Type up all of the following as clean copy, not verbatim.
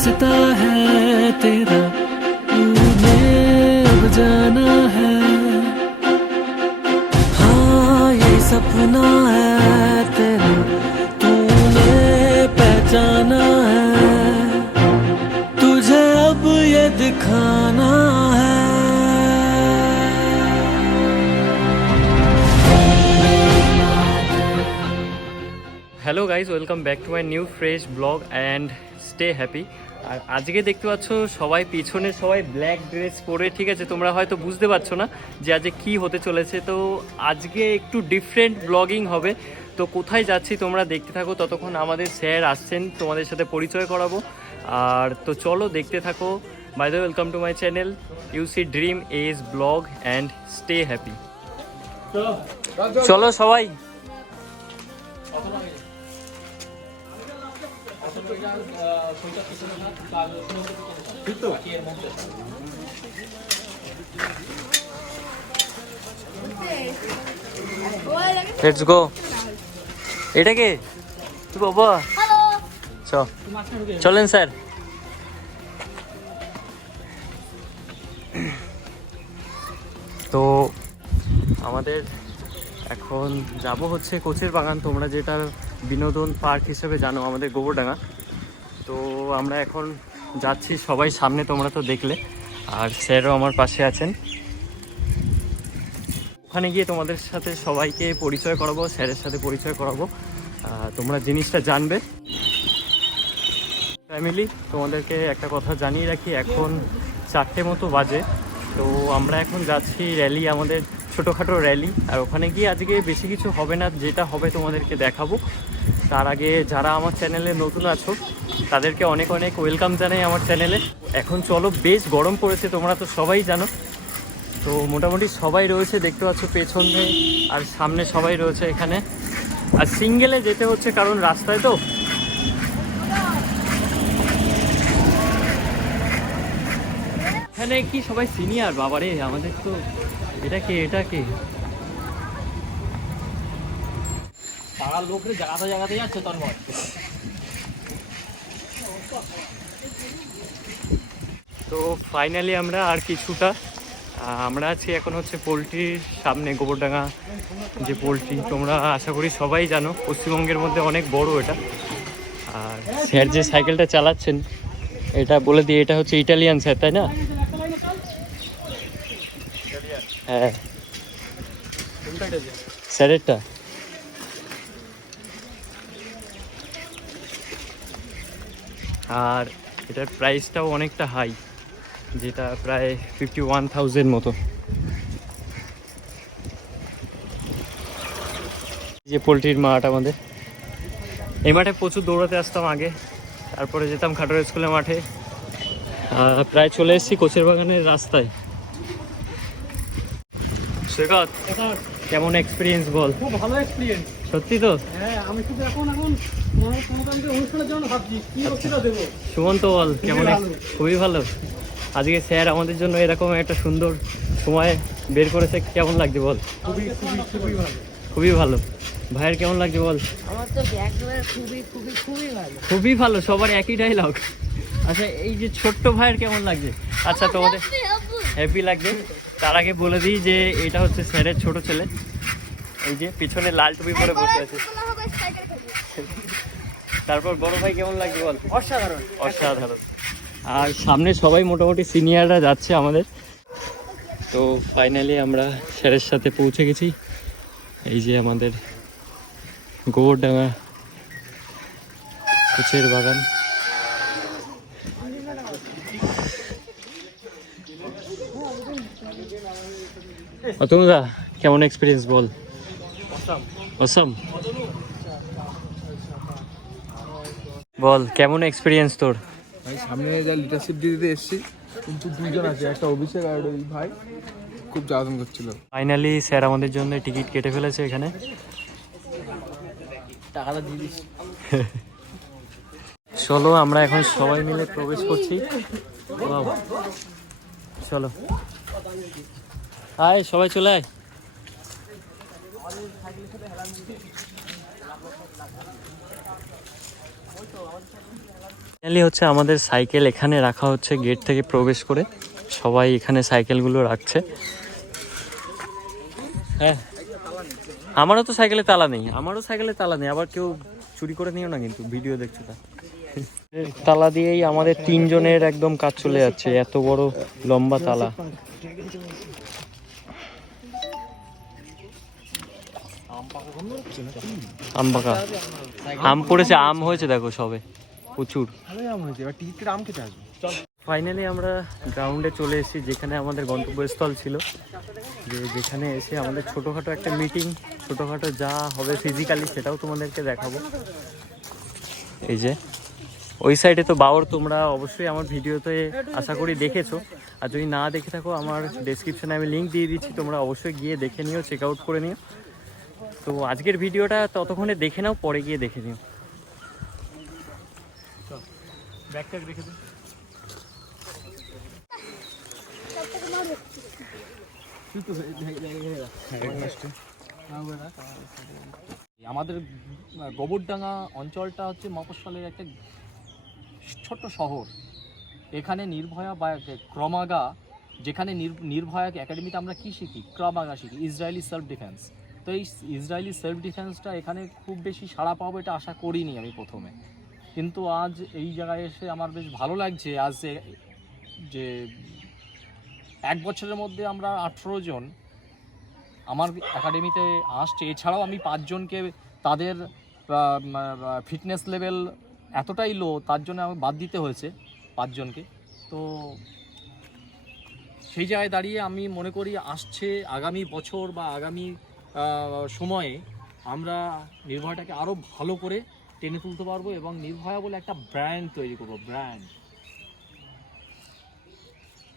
रास्ता है तेरा, तूने अब जाना है। हाँ ये सपना है तेरा, तूने पहचाना है, तुझे अब ये दिखाना है। Hello guys, welcome back to my new fresh blog and stay happy. আর আজকে দেখতে পাচ্ছ সবাই পিছনে সবাই ব্ল্যাক ড্রেস পরে, ঠিক আছে? তোমরা হয়তো বুঝতে পারছো না যে আজকে কী হতে চলেছে। তো আজকে একটু ডিফারেন্ট ব্লগিং হবে। তো কোথায় যাচ্ছি তোমরা দেখতে থাকো, ততক্ষণ আমাদের স্যার আসছেন, তোমাদের সাথে পরিচয় করাবো। আর তো চলো দেখতে থাকো। Bye the welcome to my channel UC dream edge blog and stay happy. চলো সবাই। Let's go. এটা কে? বাবা চলেন স্যার। তো আমাদের এখন যাব হচ্ছে কোচের বাগান, তোমরা যেটা বিনোদন পার্ক হিসেবে জানো আমাদের গোবরডাঙ্গা। তো আমরা এখন যাচ্ছি সবাই সামনে, তোমরা তো দেখলে, আর স্যারও আমার পাশে আছেন। ওখানে গিয়ে তোমাদের সাথে সবাইকে পরিচয় করাবো, স্যারের সাথে পরিচয় করাবো, তোমরা জিনিসটা জানবে। ফ্যামিলি, তোমাদেরকে একটা কথা জানিয়ে রাখি, এখন 4টে মতো বাজে। তো আমরা এখন যাচ্ছি র্যালি, আমাদের ছোটোখাটো র্যালি। আর ওখানে গিয়ে আজকে বেশি কিছু হবে না, যেটা হবে তোমাদেরকে দেখাবো। তার আগে যারা আমার চ্যানেলে নতুন আছো তাদেরকে অনেক অনেক ওয়েলকাম জানাই আমার চ্যানেলে। এখন চলো, বেশ গরম পড়েছে, তোমরা তো সবাই জানো। তো মোটামুটি সবাই রয়েছে, দেখতে পাচ্ছ পেছনে আর সামনে সবাই রয়েছে এখানে। আর সিঙ্গেলে যেতে হচ্ছে কারণ রাস্তায় তো। এখানে কি সবাই সিনিয়র? বাবারে, আমাদের তো এটা কে পাড়ার লোকরে জায়গাতে যাচ্ছে তোর মত। তো ফাইনালি আমরা আর কিছুটা, আমরা আছি এখন হচ্ছে পোলট্রির সামনে, গোবরডাঙ্গা যে পোলট্রি, তোমরা আশা করি সবাই জানো, পশ্চিমবঙ্গের মধ্যে অনেক বড় এটা। আর স্যার যে সাইকেলটা চালাচ্ছেন, এটা বলে দিই, এটা হচ্ছে ইটালিয়ান স্যার, তাই না? হ্যাঁ, স্যারেরটা। আর এটার প্রাইসটাও অনেকটা হাই, যেটা প্রায় 51,000 মতো। যে পোলট্রির মাঠ আমাদের, এই মাঠে প্রচুর দৌড়াতে আসতাম আগে, তারপরে যেতাম খাটোর স্কুলের মাঠে। প্রায় চলে এসেছি কোচের বাগানের রাস্তায়। সৈকত, কেমন এক্সপিরিয়েন্স বল? খুব ভালো এক্সপিরিয়েন্স। সত্যি তো? হ্যাঁ, আমি শুধু এখন অনুষ্ঠানের জন্য ভাবছি কি বক্তৃতা দেবো। সুমন্ত বল, কেমন? খুবই ভালো। আজকে স্যার আমাদের জন্য এরকম একটা সুন্দর সময় বের করেছে, কেমন লাগছে বল? খুবই ভালো। খুবই ভালো। ভাইয়ের কেমন লাগছে বল? আমার তো একবারে খুবই ভালো। খুবই ভালো, সবার একই ডায়লগ। আচ্ছা, এই যে ছোট্ট ভাইয়ের কেমন লাগছে? আচ্ছা, তোমাদের হ্যাপি লাগছে। তার আগে বলে দিই যে এটা হচ্ছে স্যারের ছোট ছেলে, এই যে পিছনে লাল টুপি পরে বসে আছে। তারপর বড় ভাই কেমন লাগছে বল? অসাধারণ। আর সামনে সবাই মোটামুটি সিনিয়ররা যাচ্ছে আমাদের। তো ফাইনালি আমরা স্যারের সাথে পৌঁছে গেছি। এই যে আমাদের গোবরডাঙ্গা কোচের বাগান। অতনুদা, কেমন এক্সপিরিয়েন্স বল? অসাম। বল, কেমন এক্সপিরিয়েন্স তোর? ভাই সামনে যা লিডারশিপ দিতে এসেছি, কিন্তু দুজন আছে, একটা অভিষেক আর ওই ভাই খুব জ্বালাতন করছিল। ফাইনালি স্যার আমাদের জন্য টিকিট কেটে ফেলেছে এখানে। টাকাটা দিয়ে দিস। চলো, আমরা এখন সবাই মিলে প্রবেশ করছি। চলো, আয় সবাই চলে আয়। ফাইনালি হচ্ছে আমাদের সাইকেল এখানে রাখা হচ্ছে, গেট থেকে প্রবেশ করে সবাই এখানে সাইকেলগুলো রাখছে। হ্যাঁ, আমারও তো সাইকেলে তালা নেই, আবার কেউ চুরি করে নিও না কিন্তু, ভিডিও দেখছো তা। তালা দিয়েই আমাদের 3 জনের একদম কাজ চলে যাচ্ছে, এত বড় লম্বা তালা। আম পাকা, আম পড়েছে, আম হয়েছে দেখো সবে প্রচুর। ফাইনালি আমরা গ্রাউন্ডে চলে এসেছি, যেখানে আমাদের গন্তব্যস্থল ছিল, যেখানে এসে আমাদের ছোটোখাটো একটা মিটিং, ছোটোখাটো যা হবে ফিজিক্যালি সেটাও তোমাদেরকে দেখাবো। এই যে ওই সাইডে তো বাওর, তোমরা অবশ্যই আমার ভিডিওতে আশা করি দেখেছো, আর যদি না দেখে থাকো আমার ডেসক্রিপশনে আমি লিঙ্ক দিয়ে দিচ্ছি, তোমরা অবশ্যই গিয়ে দেখে নিও, চেক আউট করে নিও। তো আজকের ভিডিওটা ততক্ষণে দেখে নাও, পরে গিয়ে দেখে নিও। ব্যাকপ্যাক রেখে দিন। আমাদের গোবরডাঙ্গা অঞ্চলটা হচ্ছে মফস্বলের একটা ছোট্ট শহর। এখানে নির্ভয়া বা ক্রমাগা, যেখানে নির্ভয়া একাডেমিতে আমরা কি শিখি, ক্রমাগা শিখি, ইসরায়েলি সেলফ ডিফেন্স। তো এই ইসরায়েলি সেলফ ডিফেন্সটা এখানে খুব বেশি সাড়া পাবো এটা আশা করিনি আমি প্রথমে, কিন্তু আজ এই জায়গায় এসে আমার বেশ ভালো লাগছে। আজ যে 1 বছরের মধ্যে আমরা 18 জন আমার একাডেমিতে আসছে। এছাড়াও আমি 5 জনকে তাদের ফিটনেস লেভেল এতটাই লো, তার জন্য আমি বাদ দিতে হয়েছে 5 জনকে। তো সেই জায়গায় দাঁড়িয়ে আমি মনে করি আসছে আগামী বছর বা আগামী সময়ে আমরা নির্ভয়াটাকে আরও ভালো করে টেনে তুলতে পারবো এবং নির্ভয়া বলে একটা ব্র্যান্ড তৈরি করবো। ব্র্যান্ড,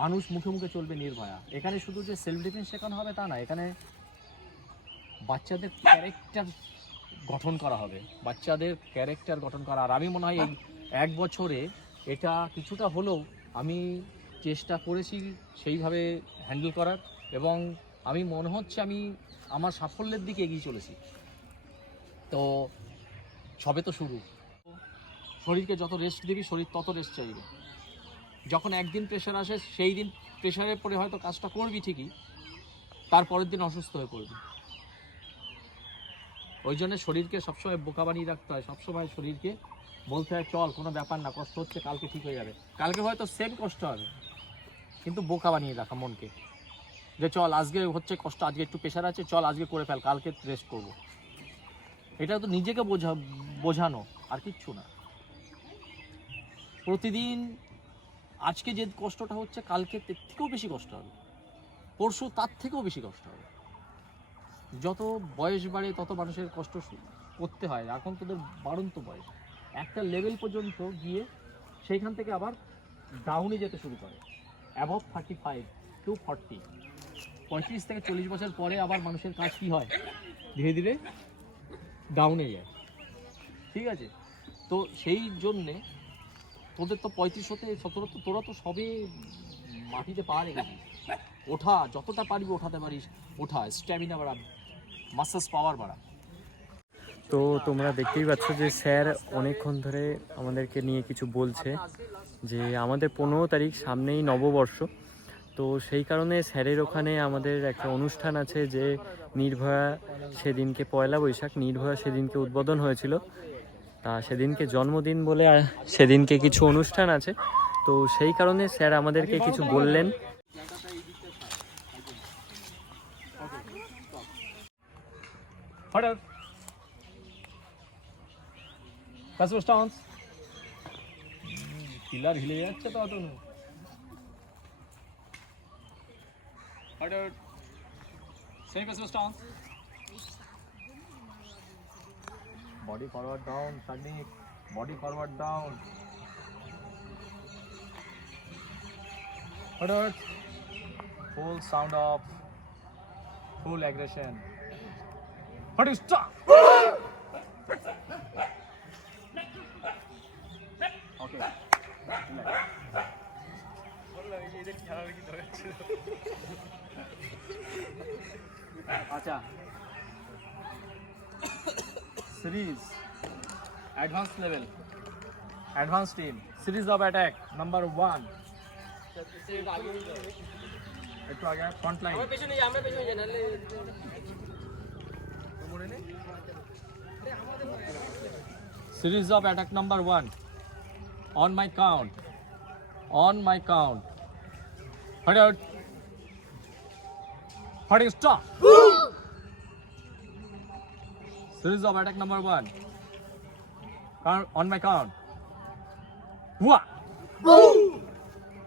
মানুষ মুখে মুখে চলবে নির্ভয়া। এখানে শুধু যে সেলফ ডিফেন্স শেখানো হবে তা না, এখানে বাচ্চাদের ক্যারেক্টার গঠন করা হবে, আর আমি মনে হয় এই 1 বছরে এটা কিছুটা হলেও আমি চেষ্টা করেছি সেইভাবে হ্যান্ডেল করার, এবং আমি মনে হচ্ছে আমি আমার সাফল্যের দিকে এগিয়ে চলেছি। তো সবে তো শুরু, শরীরকে যত রেস্ট দিবি শরীর তত রেস্ট চাইবে। যখন একদিন প্রেশার আসে সেই দিন প্রেশারের পরে হয়তো কাজটা করবি ঠিকই, তারপরের দিন অসুস্থ হয়ে পড়বি। ওই জন্য শরীরকে সবসময় বোকা বানিয়ে রাখতে হয়, সবসময় শরীরকে বলতে হয় চল কোনো ব্যাপার না, কষ্ট হচ্ছে কালকে ঠিক হয়ে যাবে। কালকে হয়তো সেম কষ্ট হবে, কিন্তু বোকা বানিয়ে রাখা মনকে, যে চল আজকে হচ্ছে কষ্ট, আজকে একটু প্রেশার আছে, চল আজকে করে ফেল, কালকে রেস্ট করবো। এটা তো নিজেকে বোঝানো, আর কিচ্ছু না। প্রতিদিন আজকে যে কষ্টটা হচ্ছে কালকে তার থেকেও বেশি কষ্ট হবে, পরশু তার থেকেও বেশি কষ্ট হবে। যত বয়স বাড়ে তত মানুষের কষ্ট করতে হয়। এখন তোদের বাড়ন্ত বয়স, একটা লেভেল পর্যন্ত গিয়ে সেইখান থেকে আবার ডাউনে যেতে শুরু করে। অ্যাবভ 35 to 40, 35 থেকে 40 বছর পরে আবার মানুষের কাজ কি হয়, ধীরে ধীরে ডাউনে যায়। ঠিক আছে, তো সেই জন্যে তোদের তো 35 হতে 17, তো তোরা তো সবে মাটিতে পা রেখেছিস। ওঠা, যতটা পারবি ওঠাতে পারিস ওঠা, স্ট্যামিনা বাড়া, মাসেলস পাওয়ার বাড়া। তো তোমরা দেখতেই পাচ্ছ যে স্যার অনেকক্ষণ ধরে আমাদেরকে নিয়ে কিছু বলছে, যে আমাদের 15 তারিখ সামনেই নববর্ষ। তো সেই কারণে স্যারের ওখানে আমাদের একটা অনুষ্ঠান আছে, যে নির্ভয়া সেদিনকে 1 বৈশাখ, নির্ভয়া সেদিনকে উদ্বোধন হয়েছিল, তা সেদিনকে জন্মদিন বলে সেদিনকে কিছু অনুষ্ঠান আছে। তো সেই কারণে স্যার আমাদেরকে কিছু বললেন। পিলার হিলে যাচ্ছে তো Atanu. Body forward down, Sandeep. Body forward down. Forward. Full sound off. Full aggression. What is stop? Okay. আচ্ছা, series advance level, advance team, series of attack number 1। একটু আগে front line. Series of attack number 1. On my count. On my count. Hurry out. Hurry, stop. Series of attack number 1. On my count. 1,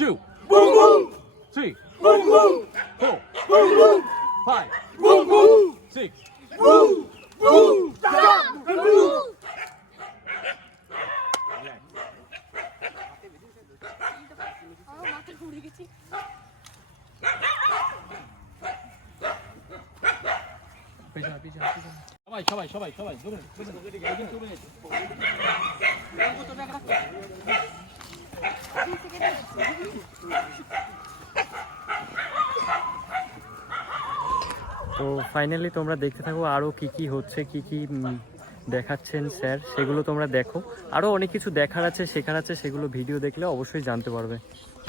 2, 3, 4, 5, 6. সবাই তো finally তোমরা দেখতে থাকো আরও কী কী হচ্ছে, কী কী দেখাচ্ছেন স্যার, সেগুলো তোমরা দেখো। আরও অনেক কিছু দেখার আছে, শেখার আছে, সেগুলো ভিডিও দেখলে অবশ্যই জানতে পারবে।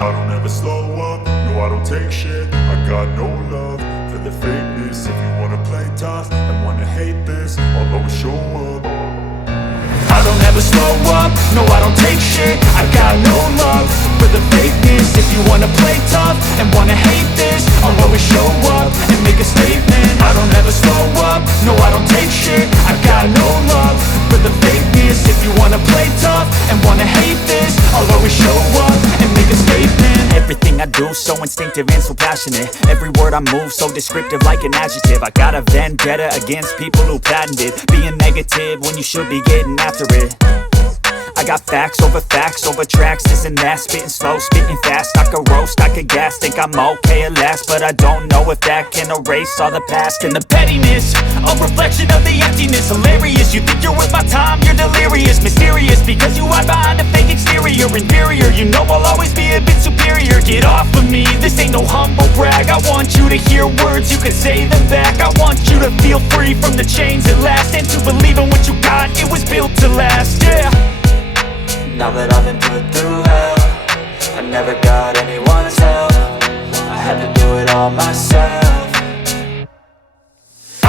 I don't ever slow up, no I don't take shit. I got no love for the fakeness. If you wanna play tough and wanna hate this, I'll always show up. I don't ever slow up, no I don't take shit. I got no love for the fakeness. If you wanna play tough and wanna hate this, I'll always show up and make a statement. I don't ever slow up, no I don't take shit. I got no love for the fakeness. If you wanna play tough and wanna hate this, I'll always show up and make a statement. Everything I do so instinctive and so passionate. Every word I move so descriptive like an adjective. I got a vendetta against people who patented being negative when you should be getting after it. I got facts over tracks, this and that. Spitting slow, spitting fast. I could roast, I could gas. Think I'm okay at last, but I don't know if that can erase all the past. And the pettiness, a reflection of the emptiness. Hilarious, you think you're worth my time, you're delirious. Mysterious, because you hide behind a fake exterior. Inferior, you know I'll always be a bit superior. Get off of me, this ain't no humble brag. I want you to hear words, you can say them back. I want you to feel free from the chains at last, and to believe in what you got, it was built to last, yeah. Now that I've been put through hell, I never got anyone's help. I had to do it all myself.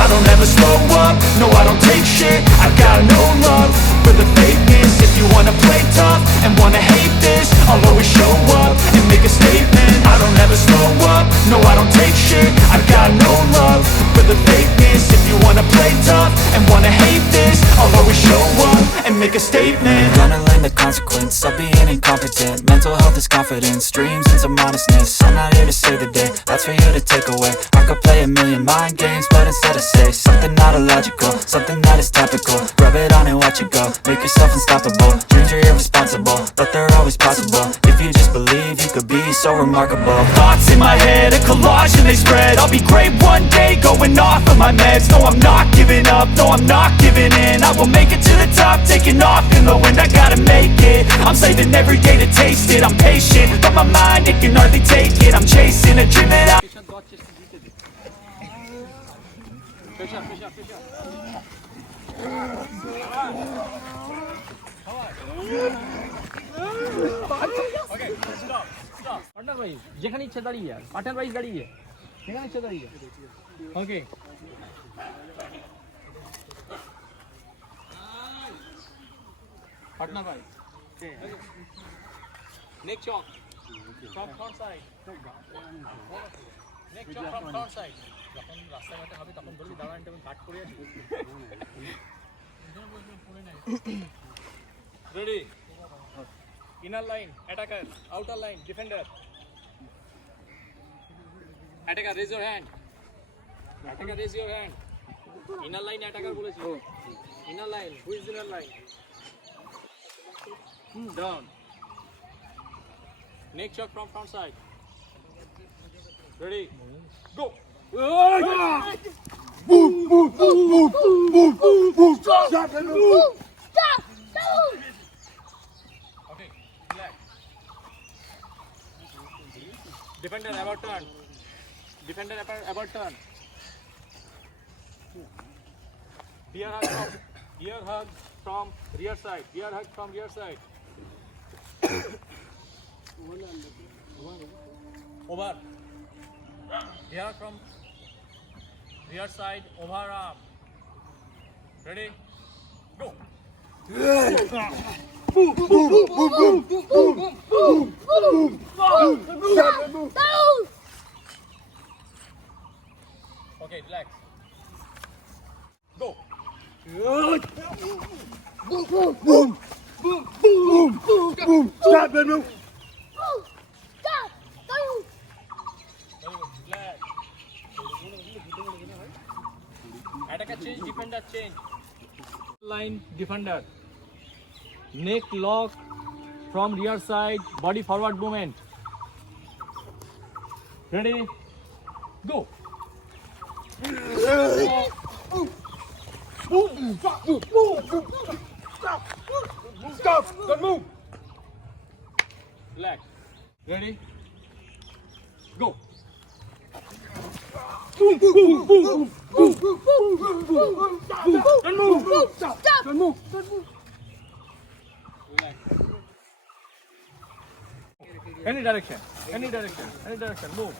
I don't ever slow up, no I don't take shit. I got no love for the fakeness. If you wanna play tough and wanna hate this, I'll always show up and make a statement. I don't ever slow up, no I don't take shit. I got no love for the fakeness. If you wanna play tough and wanna hate this, I'll always show up and make a statement. Gonna learn the consequence of being incompetent. Mental health is confidence, dreams and some honestness. I'm not here to save the day, that's for you to take away. I could play a million mind games, but instead I say something not illogical, something that is topical. Rub it on and watch it go, make yourself unstoppable. Dreams are irresponsible, but they're always possible. If you just believe, you could be so remarkable. Thoughts in my head, a collage and they spread. I'll be great one day, going off of my meds. No, I'm not giving up, no, I'm not giving in. I will make it to the top, taking off in the wind. I gotta make it, I'm saving every day to taste it. I'm patient, but my mind, it can hardly take it. I'm chasing a dream that I partner wise যেখানে ইচ্ছা দাঁড়িয়ে, partner wise দাঁড়িয়ে যেখানে ইচ্ছা দাঁড়িয়ে। Okay, partner wise neck choke from front side, neck choke from front side. যখন রাস্তাঘাটে হবে তখন বলবি দাঁড়ান, আমি কাট করে আছি। Ready, inner line attacker, outer line defender. Attacker, raise your hand. Attacker, raise your hand. Inner line attacker bolechi. Inner line, who is inner line? Down. Next shot from front side. Ready, go. Okay, relax. Defender about turn. Defender about turn. Here hug from rear side. Here hug from rear side. Over. Here from rear side, overarm. Ready? Go. Okay, relax. Go. Relax. Attacker change, defender change. Line defender. Neck lock from rear side, body forward movement. Ready? Go. Stop! Don't move! Relax. Ready? Go. Don't move! Don't move! Relax. Any direction. Move.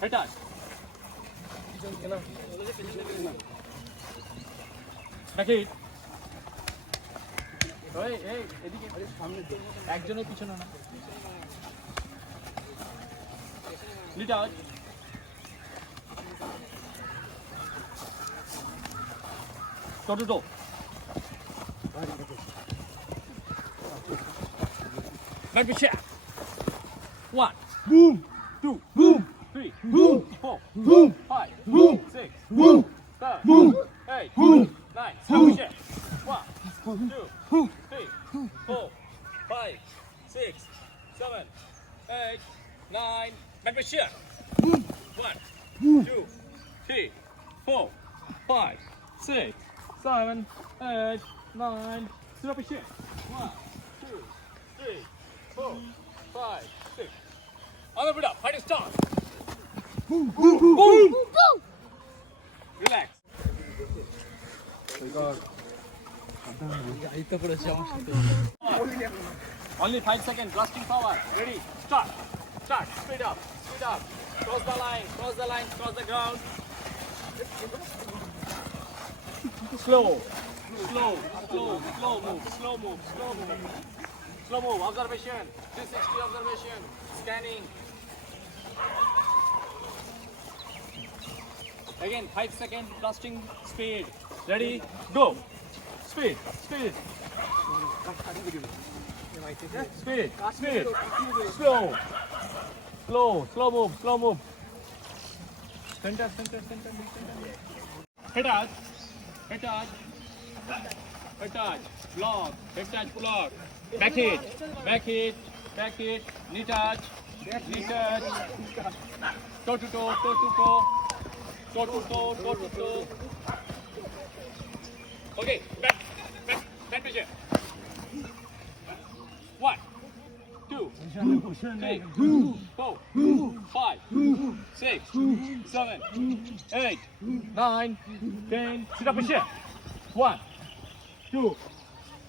Right on. Back it. এই এদিকে একজনের পিছনে না litre to back to check 1 boom 2 boom 3 boom 4 boom 5 boom 6 boom 7 boom 8 boom 9 7 check 1 2 3 4 5 6 7 8 9 back to check 1 2 3 4 5 6 7 8 9 sit up and check 1 2 3 4 5 6 Arm it up, fight start. Boom, boom, boom, boom. Relax. Only 5 seconds, blasting power. Ready, start. Speed up. Cross the line, cross the ground. Slow move, observation, 360 observation, scanning. Again, 5 second blasting speed. Ready, go. Speed. Slow move. Center. Head touch, block, head touch, block. Back it, knee touch, toe to toe. Okay, back position. 1, 2, 3, 4, 5, 6, 7, 8, 9, 10. Sit up and share. 1, 2,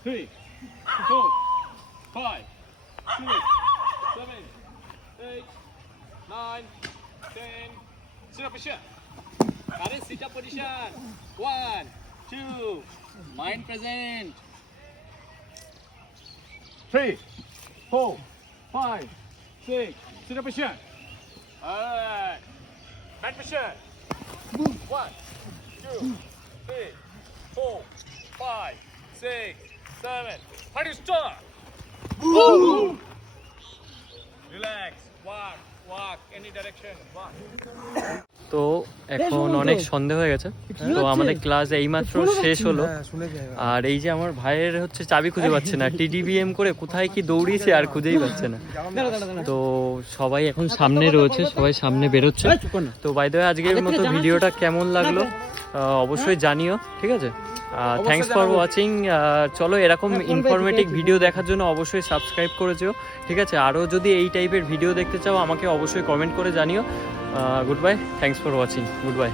3, 4, 5, 6, 7, 8, 9, 10. Sit up and share. Current sit up position. 1, 2. Mind present. 3, 4, 5, 6. Sit up position. Alright. Mat position. 1, 2, 3, 4, 5, 6, 7. Party start. Relax. Walk. Any direction. Walk. তো এখন অনেক সন্দেহ হয়ে গেছে, তো আমাদের class এইমাত্র শেষ হলো। আর এই যে আমার ভাইয়ের হচ্ছে চাবি খুঁজে পাচ্ছে না, TDBM করে কোথায় কি দৌড়িয়েছে আর খুঁজেই পাচ্ছে না। তো সবাই এখন সামনে রয়েছে, সবাই সামনে বেরোচ্ছে। তো বাই দ্য ওয়ে আজকের মতো ভিডিওটা কেমন লাগলো অবশ্যই জানিও, ঠিক আছে? Thanks for watching. চলো এরকম ইনফরমেটিভ ভিডিও দেখার জন্য অবশ্যই সাবস্ক্রাইব করেছো, ঠিক আছে? আরও যদি এই টাইপের ভিডিও দেখতে চাও আমাকে অবশ্যই কমেন্ট করে জানিও। Good bye, thanks for watching, good bye.